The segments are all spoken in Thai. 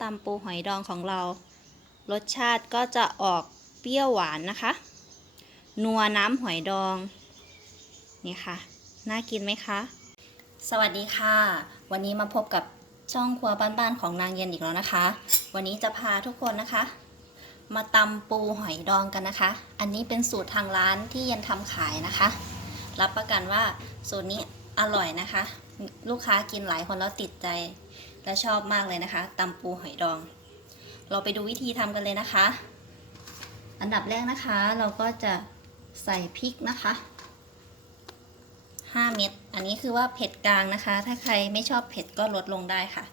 ตำปูหอยดองของเรา รสชาติก็จะออกเปรี้ยวหวานนะคะ นัวน้ำหอยดอง นี่ค่ะ น่ากินไหมคะ สวัสดีค่ะ วันนี้มาพบกับช่องครัวบ้านๆของนางเย็นอีกแล้วนะคะ วันนี้จะพาทุกคนนะคะ มาตำปูหอยดองกันนะคะ อันนี้เป็นสูตรทางร้านที่เย็นทำขายนะคะ รับประกันว่าสูตรนี้อร่อยนะคะ ลูกค้ากินหลายคนแล้วติดใจ และชอบมากเลยนะคะตำปูหอยดอง เราไปดูวิธีทำกันเลยนะคะ อันดับแรกนะคะเราก็จะใส่พริกนะคะ5เม็ด อันนี้คือว่าเผ็ดกลางนะคะ ถ้าใครไม่ชอบเผ็ดก็ลดลงได้ค่ะ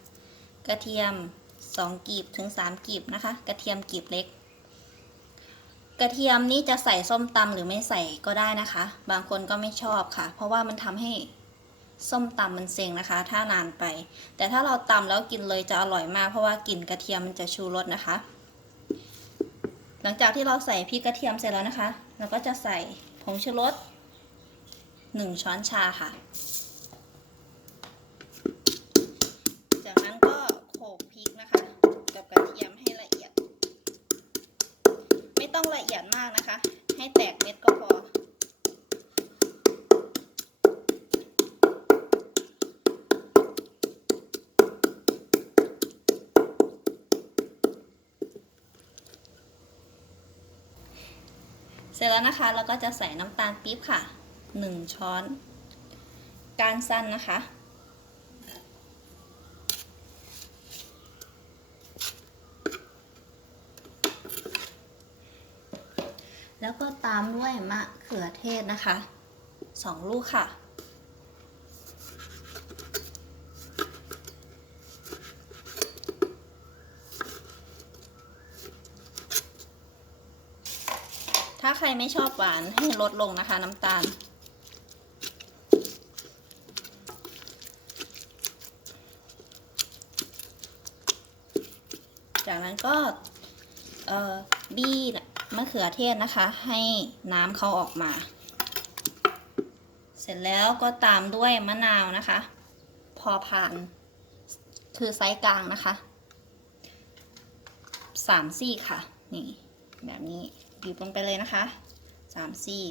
กระเทียม 2กีบถึง 3กีบนะคะ กระเทียมกีบเล็ก กระเทียมนี่จะใส่ส้มตำหรือไม่ใส่ก็ได้นะคะ บางคนก็ไม่ชอบค่ะ เพราะว่ามันทำให้ ส้มตำมันเซ็งนะคะ ถ้านานไป แต่ถ้าเราตำแล้วกินเลยจะอร่อยมาก เพราะว่ากลิ่นกระเทียมมันจะชูรสนะคะ หลังจากที่เราใส่พริกกระเทียมเสร็จแล้วนะคะ เราก็จะใส่ผงชูรสหนึ่งช้อนชาค่ะ จากนั้นก็โขลกพริกนะคะ กับกระเทียมให้ละเอียด ไม่ต้องละเอียดมากนะคะ ให้แตก เสร็จแล้วนะคะเราก็จะใส่น้ำตาลปี๊บค่ะ 1 ช้อน การสั้นนะคะ แล้วก็ตามด้วยมะเขือเทศนะคะ 2 ลูกค่ะ ถ้าใค รไม่ชอบหวานให้ลดลงนะคะน้ำตาล จากนั้นก็บี้มะเขือเทศนะคะ ให้น้ำเขาออกมา เสร็จแล้วก็ตามด้วยมะนาวนะคะ พอผ่านคือไซส์กลางนะคะสามซี่ค่ะ นี่ แบบนี้ บีบลงไปเลยนะคะสามซี่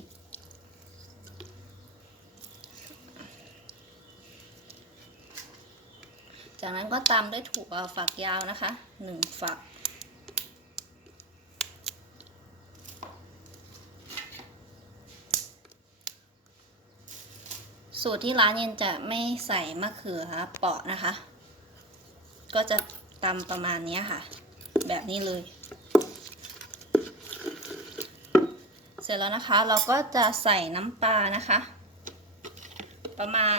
จากนั้นก็ตามด้วยถั่วฝักยาวนะคะหนึ่งฝัก สูตรที่ร้านเย็นจะไม่ใส่มะเขือเปาะนะคะ ก็จะตำประมาณนี้ค่ะ แบบนี้เลย เส ร็จแล้วนะคะ เราก็จะใส่น้ำปลานะคะ ประมาณ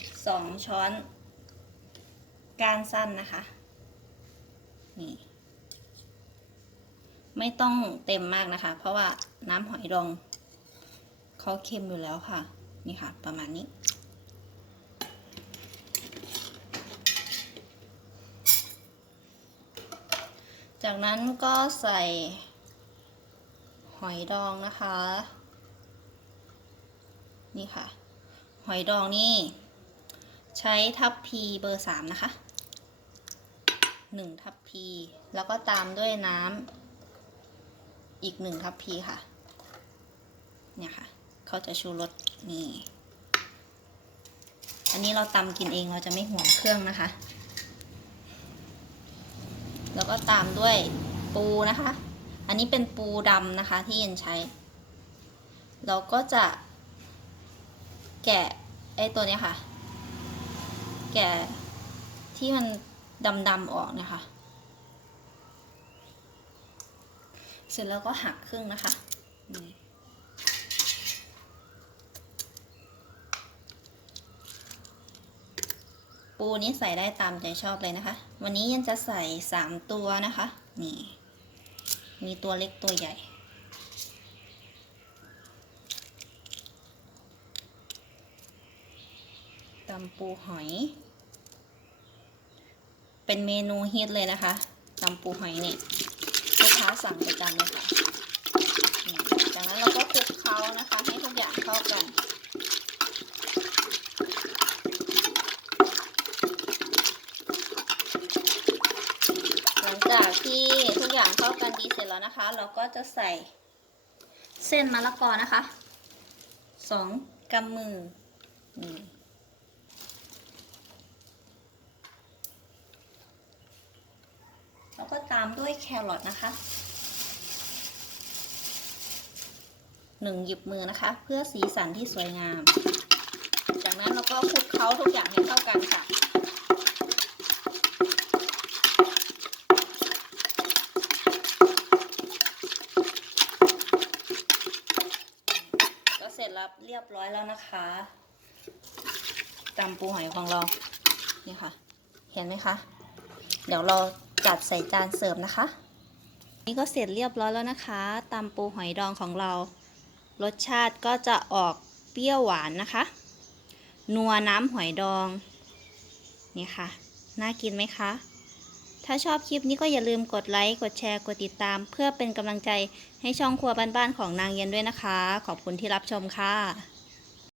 2 ช้อนก้านสั้นนะคะ นี่ ไม่ต้องเต็มมากนะคะ เพราะว่าน้ำหอยดองเขาเค็มอยู่แล้วค่ะ นี่ค่ะ ประมาณนี้ จากนั้นก็ใส่ หอยดองนะคะ นี่ค่ะ หอยดองนี่ ใช้ทัพพีเบอร์สามนะคะหนึ่งทัพพีแล้วก็ตามด้วยน้ำอีกหนึ่งทัพพีค่ะ เนี่ยค่ะ เขาจะชูรสนี่ อันนี้เราตำกินเองเราจะไม่ห่วงเครื่องนะคะ แล้วก็ตามด้วยปูนะคะ อันนี้เป็นปูดำนะคะที่เย็นใช้ เราก็จะแกะไอ้ตัวนี้ค่ะ แกะที่มันดำๆออกนี่ยค่ะเสร็จแล้วก็หักครึ่งนะคะ ปูนี้ใส่ได้ตามใจชอบเลยนะคะ วันนี้ยันจะใส่สามตัวนะคะ นี่ มีตัวเล็กตัวใหญ่ ตำปูหอย เป็นเมนูฮิตเลยนะคะ ตำปูหอยนี่ลูกค้าสั่งประจำเลยค่ะนี่จากนั้นเราก็คลุกเคล้านะคะ ให้ทุกอย่างเข้ากัน จลังจากที่ทุกอย่างเข้ากันดีเสร็จแล้วนะคะ เราก็จะใส่เส้นมะละกอนะคะสองกำมือนี่แล้วก็ตามด้วยแครอทนะคะหนึ่งหยิบมือนะคะ เพื่อสีสันที่สวยงาม จากนั้นเราก็คลุกเคล้าทุกอย่างให้เข้ากันค่ะ ร็จแล้วเรียบร้อยแล้วนะคะตำปูหอยของเรา นี่ค่ะ เห็นไหมคะ เดี๋ยวเราจัดใส่จานเสิร์ฟนะคะ นี่ก็เสร็จเรียบร้อยแล้วนะคะตำปูหอยดองของเรา รสชาติก็จะออกเปรี้ยวหวานนะคะ นัวน้ำหอยดอง นี่ค่ะ น่ากินไหมคะ ถ้าชอบคลิปนี้ก็อย่าลืมกดไลค์ กดแชร์ กดติดตาม เพื่อเป็นกำลังใจให้ช่องครัวบ้านๆของนางเย็นด้วยนะคะ ขอบคุณที่รับชมค่ะ